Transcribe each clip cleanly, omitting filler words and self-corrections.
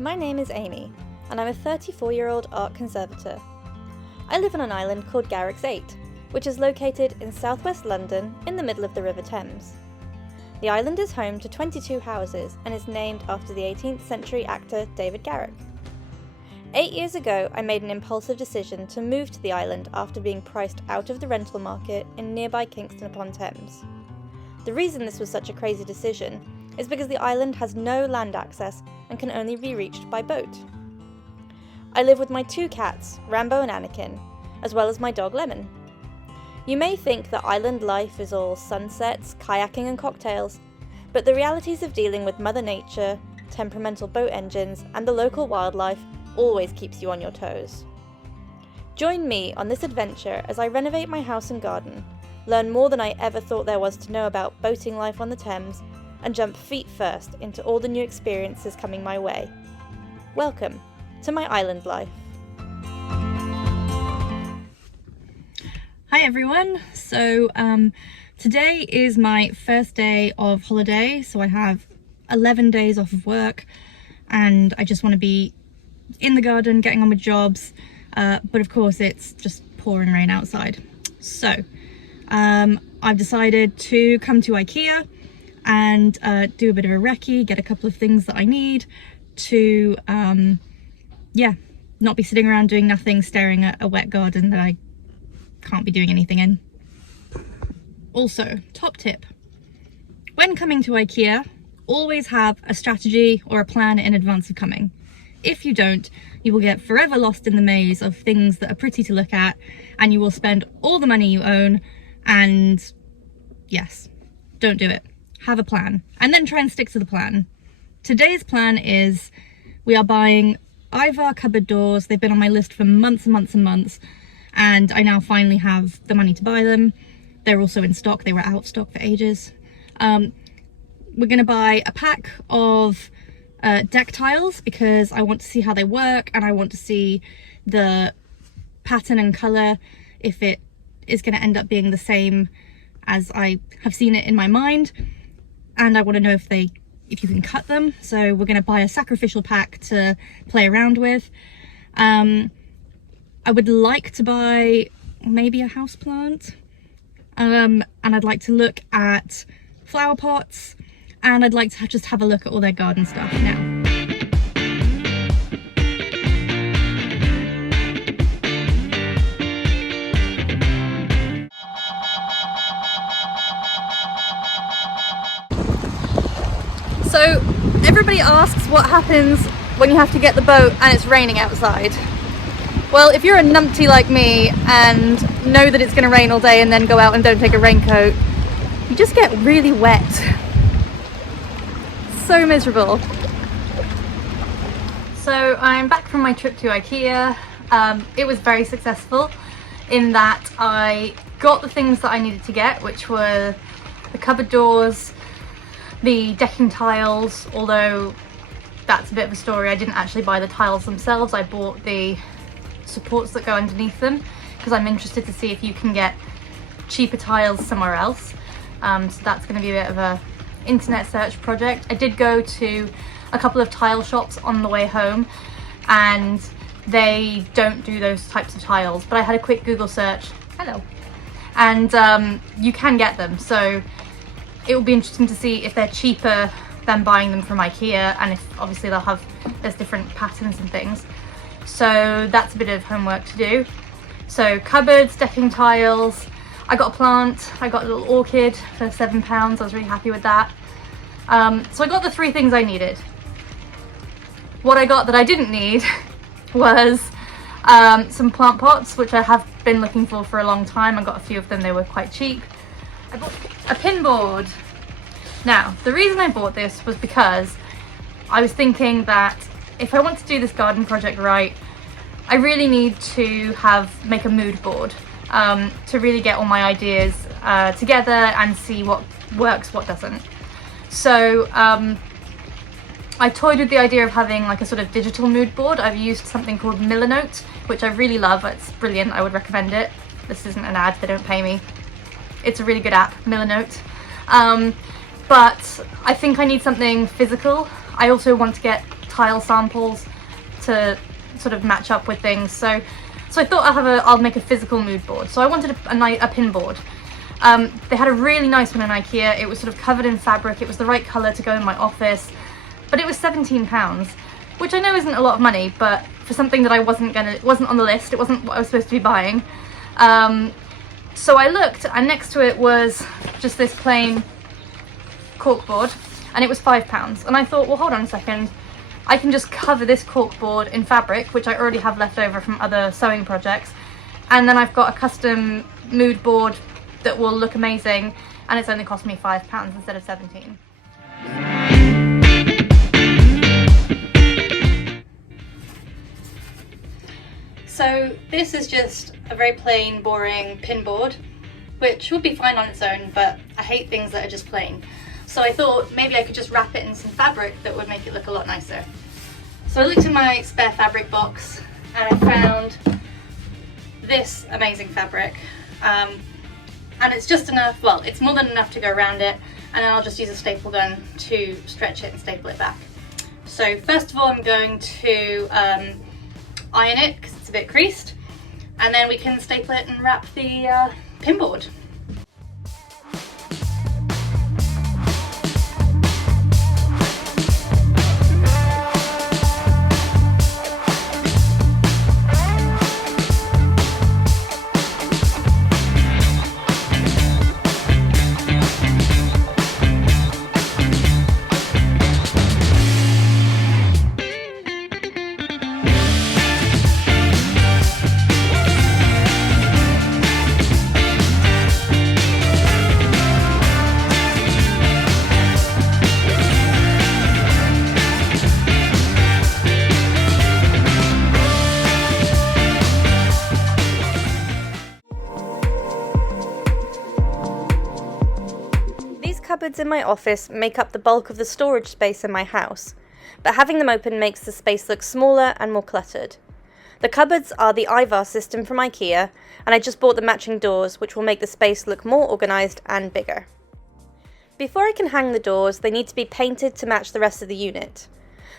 My name is Amy, and I'm a 34-year-old art conservator. I live on an island called Garrick's 8, which is located in southwest London in the middle of the River Thames. The island is home to 22 houses and is named after the 18th century actor David Garrick. 8 years ago, I made an impulsive decision to move to the island after being priced out of the rental market in nearby Kingston upon Thames. The reason this was such a crazy decision is because the island has no land access and can only be reached by boat. I live with my 2 cats, Rambo and Anakin, as well as my dog Lemon. You may think that island life is all sunsets, kayaking and cocktails, but the realities of dealing with Mother Nature, temperamental boat engines and the local wildlife always keeps you on your toes. Join me on this adventure as I renovate my house and garden, learn more than I ever thought there was to know about boating life on the Thames, and jump feet first into all the new experiences coming my way. Welcome to my island life. Hi everyone, so today is my first day of holiday, so I have 11 days off of work and I just want to be in the garden getting on with jobs, but of course it's just pouring rain outside. So I've decided to come to IKEA and do a bit of a recce, get a couple of things that I need to not be sitting around doing nothing, staring at a wet garden that I can't be doing anything in. Also, top tip, when coming to IKEA, always have a strategy or a plan in advance of coming. If you don't, you will get forever lost in the maze of things that are pretty to look at, and you will spend all the money you own, and yes, don't do it. Have a plan, and then try and stick to the plan. Today's plan is we are buying Ivar cupboard doors. They've been on my list for months and months and months, and I now finally have the money to buy them. They're also in stock. They were out of stock for ages. We're going to buy a pack of deck tiles because I want to see how they work and I want to see the pattern and colour, if it is going to end up being the same as I have seen it in my mind, and I want to know if you can cut them. So we're going to buy a sacrificial pack to play around with. I would like to buy maybe a houseplant, and I'd like to look at flower pots, and I'd like to just have a look at all their garden stuff now. So everybody asks what happens when you have to get the boat and it's raining outside. Well, if you're a numpty like me and know that it's going to rain all day and then go out and don't take a raincoat, you just get really wet. So miserable. So I'm back from my trip to IKEA. It was very successful in that I got the things that I needed to get, which were the cupboard doors, the decking tiles, although that's a bit of a story. I didn't actually buy the tiles themselves. I bought the supports that go underneath them because I'm interested to see if you can get cheaper tiles somewhere else. So that's going to be a bit of a internet search project. I did go to a couple of tile shops on the way home and they don't do those types of tiles, but I had a quick Google search, and you can get them. So it will be interesting to see if they're cheaper than buying them from IKEA, and if obviously there's different patterns and things. So that's a bit of homework to do. So cupboards, decking tiles, I got a plant, I got a little orchid for £7, I was really happy with that. So I got the 3 things I needed. What I got that I didn't need was some plant pots, which I have been looking for a long time. I got a few of them, they were quite cheap. I bought a pin board. Now, the reason I bought this was because I was thinking that if I want to do this garden project right, I really need to make a mood board to really get all my ideas together and see what works, what doesn't. So I toyed with the idea of having like a sort of digital mood board. I've used something called Milanote, which I really love. It's brilliant, I would recommend it. This isn't an ad, they don't pay me. It's a really good app, Milanote. But I think I need something physical. I also want to get tile samples to sort of match up with things. So I thought I'll make a physical mood board. So I wanted a pin board. They had a really nice one in IKEA. It was sort of covered in fabric. It was the right colour to go in my office, but it was £17, which I know isn't a lot of money, but for something that it wasn't on the list, it wasn't what I was supposed to be buying. So I looked, and next to it was just this plain corkboard, and it was £5. And I thought, well, hold on a second, I can just cover this corkboard in fabric, which I already have left over from other sewing projects, and then I've got a custom mood board that will look amazing, and it's only cost me £5 instead of 17. So this is just a very plain, boring pin board, which would be fine on its own, but I hate things that are just plain. So I thought maybe I could just wrap it in some fabric that would make it look a lot nicer. So I looked in my spare fabric box and I found this amazing fabric. And it's just enough, well, it's more than enough to go around it, and then I'll just use a staple gun to stretch it and staple it back. So first of all, I'm going to iron it because it's a bit creased, and then we can staple it and wrap the pin board. Cupboards in my office make up the bulk of the storage space in my house, but having them open makes the space look smaller and more cluttered. The cupboards are the Ivar system from IKEA, and I just bought the matching doors, which will make the space look more organised and bigger. Before I can hang the doors, they need to be painted to match the rest of the unit.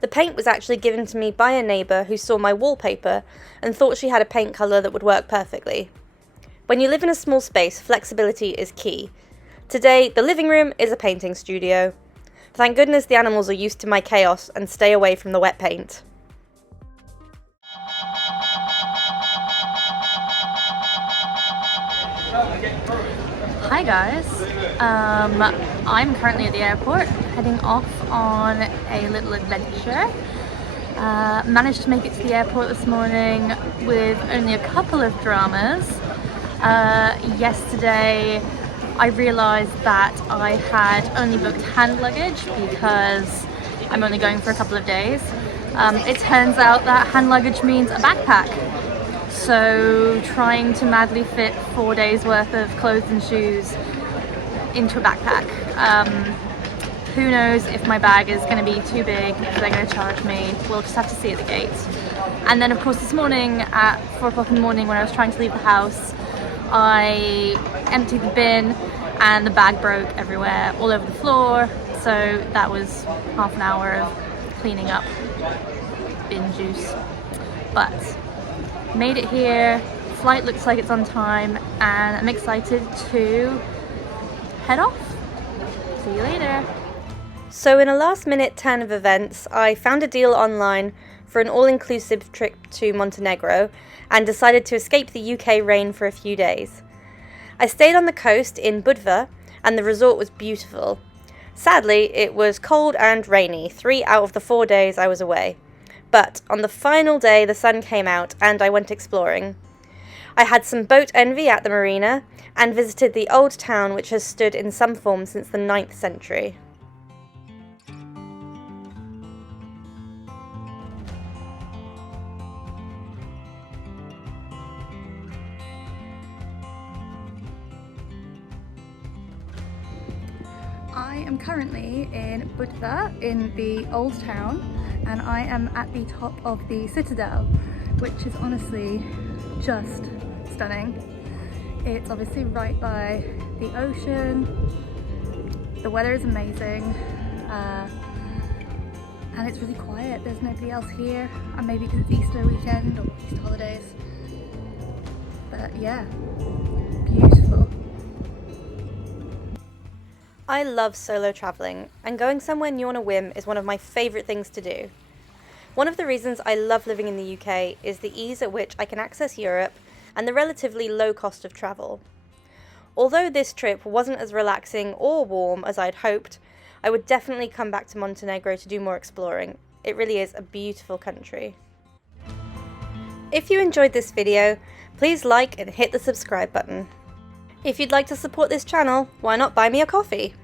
The paint was actually given to me by a neighbour who saw my wallpaper and thought she had a paint colour that would work perfectly. When you live in a small space, flexibility is key. Today, the living room is a painting studio. Thank goodness the animals are used to my chaos and stay away from the wet paint. Hi guys, I'm currently at the airport, heading off on a little adventure. Managed to make it to the airport this morning with only a couple of dramas. Yesterday I realised that I had only booked hand luggage because I'm only going for a couple of days. It turns out that hand luggage means a backpack. So trying to madly fit 4 days worth of clothes and shoes into a backpack. Who knows if my bag is going to be too big, if they're going to charge me. We'll just have to see at the gate. And then of course this morning at 4 o'clock in the morning when I was trying to leave the house, I emptied the bin and the bag broke everywhere, all over the floor. So that was half an hour of cleaning up bin juice. But made it here, flight looks like it's on time, and I'm excited to head off. See you later. So in a last-minute turn of events, I found a deal online for an all-inclusive trip to Montenegro and decided to escape the UK rain for a few days. I stayed on the coast in Budva, and the resort was beautiful. Sadly, it was cold and rainy 3 out of the 4 days I was away. But on the final day the sun came out and I went exploring. I had some boat envy at the marina and visited the old town which has stood in some form since the 9th century. I am currently in Budva in the old town, and I am at the top of the citadel, which is honestly just stunning. It's obviously right by the ocean, the weather is amazing, and it's really quiet. There's nobody else here, and maybe because it's Easter weekend or Easter holidays. But yeah, beautiful. I love solo travelling, and going somewhere new on a whim is one of my favourite things to do. One of the reasons I love living in the UK is the ease at which I can access Europe and the relatively low cost of travel. Although this trip wasn't as relaxing or warm as I'd hoped, I would definitely come back to Montenegro to do more exploring. It really is a beautiful country. If you enjoyed this video, please like and hit the subscribe button. If you'd like to support this channel, why not buy me a coffee?